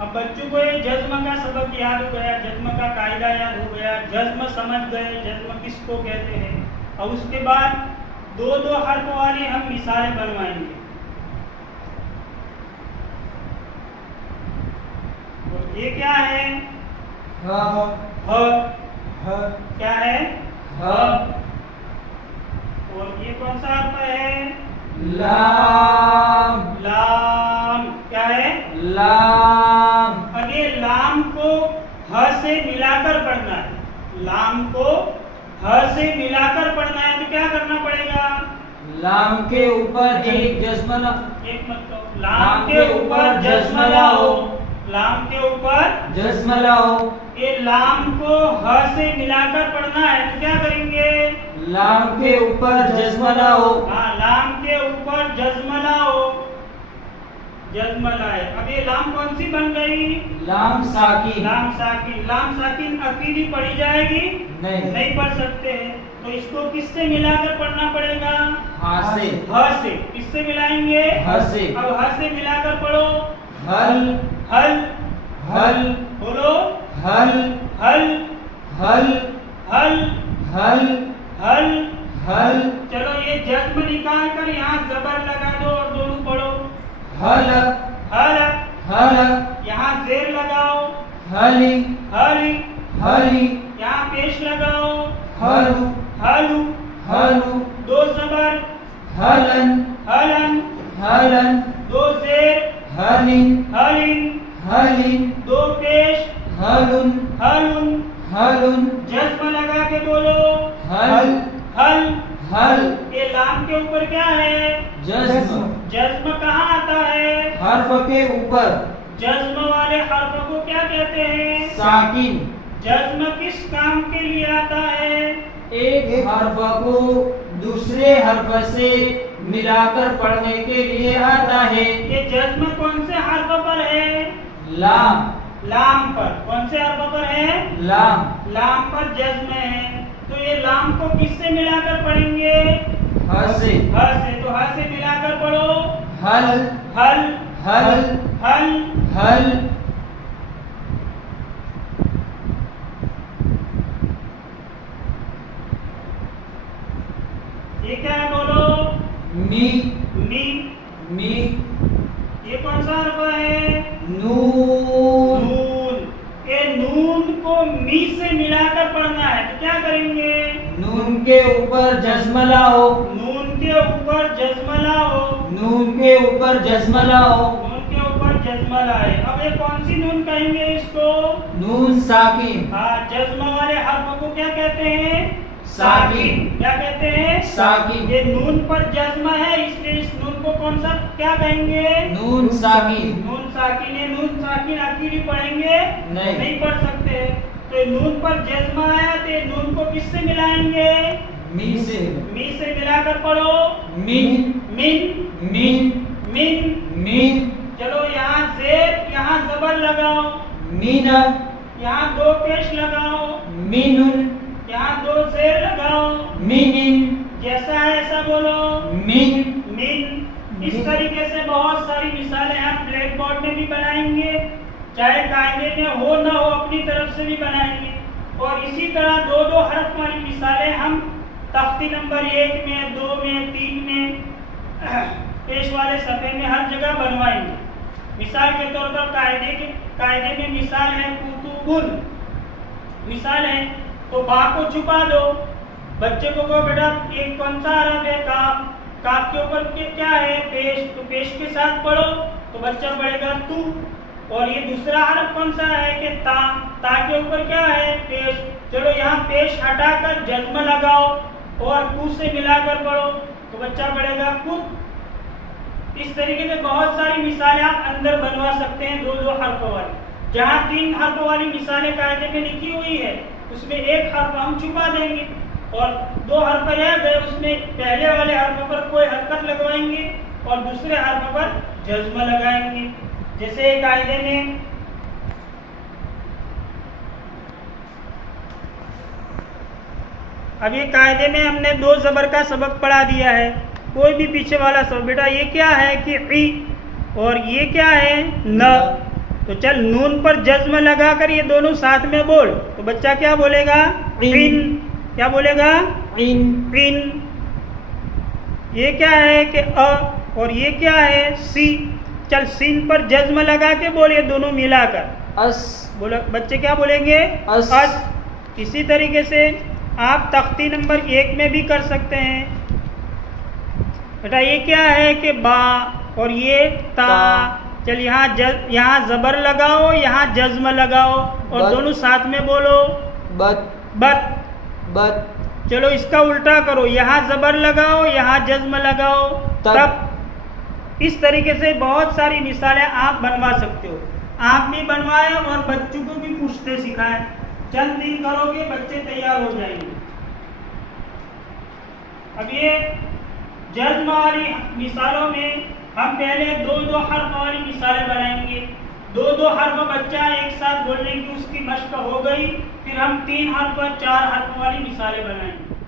अब बच्चों को ये जज्म का सबक याद हो गया, जज्म का कायदा याद हो गया, जज्म समझ गए, जज्म किसको कहते हैं। और उसके बाद दो दो हर्फ वाली हम मिसालें बनवाएंगे। और ये क्या है? ह। क्या है? ह। और ये कौन सा हर्फ है? लाम। लाम। क्या है? लाम। अब ये लाम को ह से मिलाकर पढ़ना है। लाम को ह से मिलाकर पढ़ना है तो क्या करना पड़ेगा? लाम के ऊपर एक जज्म एक मतलब लाम के ऊपर जज्म लाओ। लाम के ऊपर जज्म लाओ। ये लाम को ह से मिलाकर पढ़ना है तो क्या करेंगे? लाम के ऊपर जज्म लाओ। हाँ, लाम के ऊपर जज्म लाओ। जज्म लाए। अब ये लाम कौन सी बन गई? लाम साकिन। लाम साकिन। लाम साकिन अकेली पढ़ी जाएगी? नहीं पढ़ सकते हैं। तो इसको किससे मिलाकर पढ़ना पड़ेगा? हा से। ह से। किससे मिलाएंगे? ह से। अब ह से मिलाकर पढ़ो। हल। हल। हल। बोलो। हल। हल। हल। हल। हल। हल। हल। चलो ये जज्म निकाल कर यहाँ जबर लगा दो और दोनों पढ़ो। हल। हल। हल। यहाँ जेर लगाओ। हली। हली। हली। यहाँ पेश लगाओ। हलु। हलू। हलु। दो जबर। हलन। हलन। हलन। दो जेर। हलिन। हलिन। हलिन। दो पेश। हलुन। हलुन। हलुन। जज्म लगा के बोलो। हल। हल। हल। ये लाम के ऊपर क्या है? जज्म। जज्म कहाँ आता है? हर्फ के ऊपर। जज्म वाले हर्फ को क्या कहते हैं? साकिन। जज्म किस काम के लिए आता है? एक हर्फ को दूसरे हर्फ से मिलाकर पढ़ने के लिए आता है। ये जज्म कौन से हर्फ पर है? लाम। लाम पर। कौन से हर्फ पर है? लाम। लाम पर जज्म है। तो ये लाम को किससे मिलाकर पढ़ेंगे? ह से। ह से। तो ह से मिलाकर पढ़ो। हल। हल। हल। हल। हल। ये क्या है बोलो? मी। मी। मी। ये कौन सा हर्फ है? नून। नून। ये नून को मी से मिलाकर पढ़ना है तो क्या करेंगे? नून के ऊपर जज्म लाओ। नून के ऊपर जज्म लाओ। नून के ऊपर जज्म लाओ। नून के ऊपर जज्म लाए। अब ये कौन सी नून कहेंगे इसको? नून साकिन। हाँ, जज्म वाले हर्फ को क्या कहते हैं? साकिन। क्या कहते हैं? साकिन। ये नून पर जज्म है इसलिए इस नून को कौन सा क्या कहेंगे? नून साकिन। नून साकिन है। नून साकिन अकेली पढ़ेंगे? नहीं पढ़ सकते। तो नून पर जज्म आया तो ये नून को किससे मिलाएंगे? मी से। मी से मिलाकर पढ़ो। मिन। मिन। मिन। मिन। मिन। चलो यहाँ जेर, यहाँ जबर लगाओ। मिन। यहाँ दो पेश लगाओ। मिनुन। यहाँ दो जेर लगाओ। मिनिन। जैसा है ऐसा बोलो। मिन। मिन। इस तरीके से बहुत सारी मिसालें हम ब्लैक बोर्ड में भी बनाएंगे, चाहे कायदे में हो ना हो अपनी तरफ से भी बनाएंगे। और इसी तरह दो दो हर्फ वाली मिसालें हम तख्ती नंबर 1 में, 2 में, 3 में, पेश वाले सफ़े में हर जगह बनवाएंगे। मिसाल के तौर पर कायदे में मिसाल है कुतुबुन। मिसाल है तो बा को छुपा दो। बच्चे को कहो बेटा एक कौन सा हरफ है? काफ। काफ के ऊपर क्या है? पेश। तो पेश के साथ पढ़ो तो बच्चा पढ़ेगा तू। और ये दूसरा हरफ कौन सा है कि ता। ता के ऊपर क्या है? पेश। चलो यहाँ पेश हटाकर जज्म लगाओ और कु से मिलाकर पढ़ो तो बच्चा पढ़ेगा कुत। इस तरीके से बहुत सारी मिसालें आप अंदर बनवा सकते हैं दो दो हर्फों वाली। जहाँ 3 हर्फों वाली मिसालें कायदे में लिखी हुई है उसमें एक हर्फ हम छुपा देंगे और 2 हर्फ रह गए उसमें पहले वाले हर्फ पर कोई हरकत लगवाएंगे और दूसरे हर्फ पर जज्म लगाएंगे। जैसे कायदे में अब ये कायदे में हमने 2 जबर का सबक पढ़ा दिया है। कोई भी पीछे वाला सबक, बेटा ये क्या है कि ई और ये क्या है न। तो चल नून पर जज्म लगाकर ये दोनों साथ में बोल। तो बच्चा क्या बोलेगा? इन। क्या बोलेगा? इन। इन। ये क्या है कि अ, और ये क्या है? सी। चल सीन पर जज्म लगा के बोल ये दोनों मिलाकर। अस। बोला बच्चे क्या बोलेंगे? अस। इसी तरीके से आप तख्ती नंबर 1 में भी कर सकते हैं। बेटा ये क्या है कि बा और ये ता। चल यहाँ जबर लगाओ, यहाँ जज्म लगाओ और बत। दोनों साथ में बोलो। बत। बत। बत। चलो इसका उल्टा करो, यहाँ जबर लगाओ, यहाँ जज्म लगाओ। तब। इस तरीके से बहुत सारी मिसालें आप बनवा सकते हो। आप भी बनवाएं और बच्चों को भी पूछते सिखाएं। चंद दिन करोगे बच्चे तैयार हो जाएंगे। अब ये जज्म वाली मिसालों में हम पहले 2-2 हर्फ वाली मिसालें बनाएंगे। 2-2 हर्फ बच्चा एक साथ बोलने की उसकी मशक हो गई, फिर हम 3 हर्फ 4 हर्फ वाली मिसालें बनाएंगे।